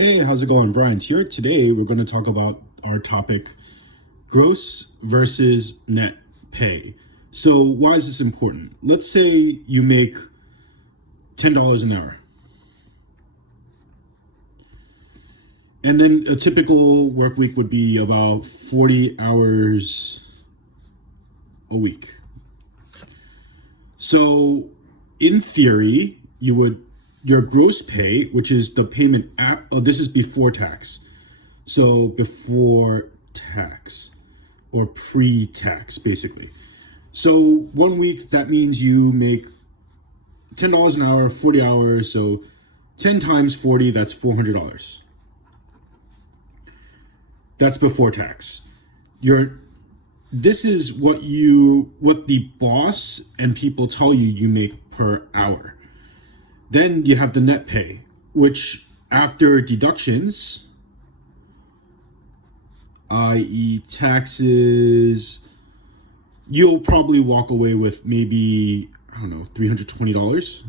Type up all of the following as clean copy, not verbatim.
Hey, how's it going? Bryant here. Today we're going to talk about our topic, gross versus net pay. So why is this important? Let's say you make $10 an hour. And then a typical work week would be about 40 hours a week. So in theory, your gross pay, which is the payment this is before tax. So before tax or pre-tax, basically. So 1 week, that means you make $10 an hour, 40 hours. So 10 times 40, that's $400. That's before tax. This is what the boss and people tell you make per hour. Then you have the net pay, which after deductions, i.e. taxes, you'll probably walk away with maybe, I don't know, $320.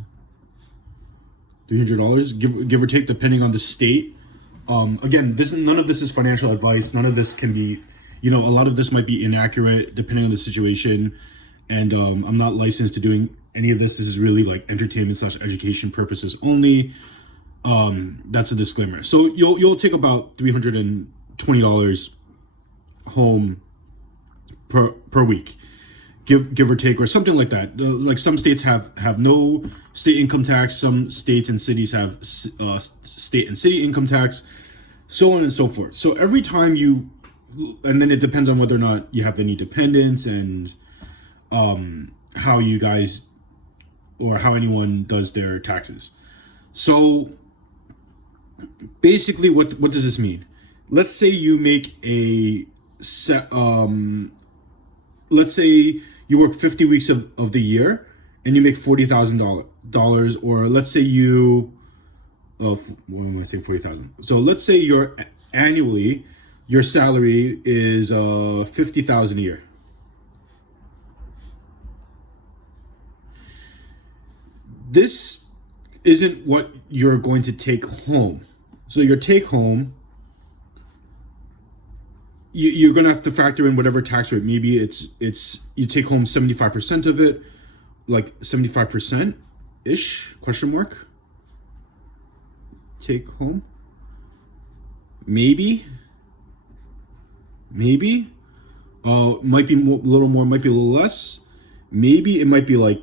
$300, give or take, depending on the state. Again, none of this is financial advice. None of this can be, a lot of this might be inaccurate depending on the situation. And I'm not licensed to doing any of this. This is really like entertainment/education purposes only. That's a disclaimer. So you'll take about $320 home per week, give or take, or something like that. Like some states have no state income tax. Some states and cities have state and city income tax, so on and so forth. So every time and then it depends on whether or not you have any dependents and how you guys or how anyone does their taxes. So basically, what does this mean? Let's say you make let's say you work 50 weeks of the year and you make $40,000, or let's say what am I saying, 40,000? So let's say annually your salary is $50,000 a year. This isn't what you're going to take home. So your take home, you're going to have to factor in whatever tax rate. Maybe it's you take home 75% of it, like 75% ish, question mark. Take home. Maybe. Might be a little more, might be a little less. Maybe it might be like,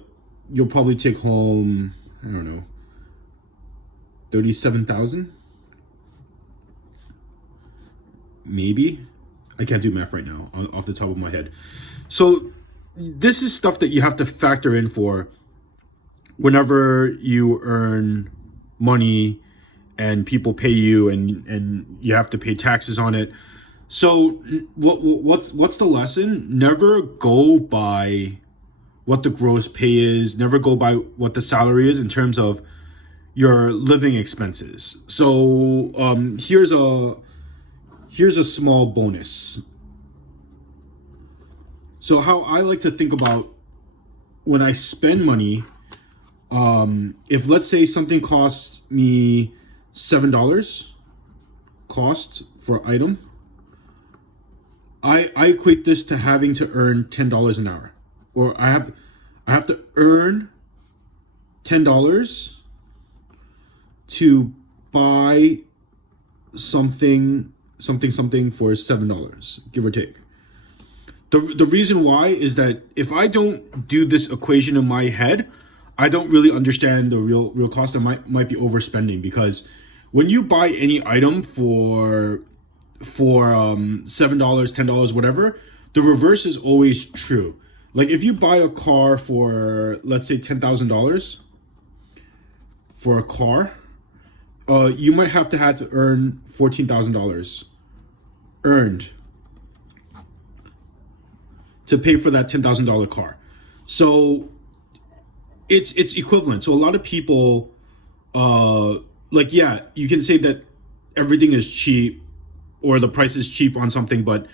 you'll probably take home, I don't know, 37,000. Maybe. I can't do math right now off the top of my head. So this is stuff that you have to factor in for whenever you earn money and people pay you and you have to pay taxes on it. So what's the lesson? Never go by what the gross pay is. Never go by what the salary is in terms of your living expenses. So here's a small bonus. So how I like to think about when I spend money, if let's say something costs me $7 cost for item, I equate this to having to earn $10 an hour. Or I have to earn $10 to buy something for $7, give or take. The reason why is that if I don't do this equation in my head, I don't really understand the real cost. I might be overspending, because when you buy any item for $7, $10, whatever, the reverse is always true. Like if you buy a car for, let's say, $10,000 for a car, you might have to earn $14,000 earned to pay for that $10,000 car. So it's equivalent. So a lot of people, you can say that everything is cheap or the price is cheap on something, but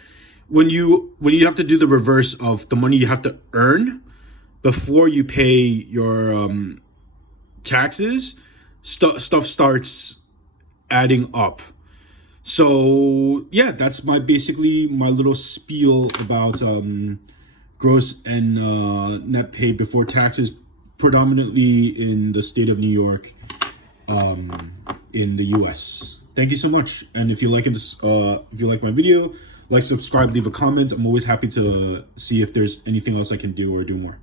when you have to do the reverse of the money you have to earn before you pay your taxes, stuff starts adding up. So yeah, that's basically my little spiel about gross and net pay before taxes, predominantly in the state of New York, in the U.S. Thank you so much. And if you like this, if you like my video, like, subscribe, leave a comment. I'm always happy to see if there's anything else I can do or do more.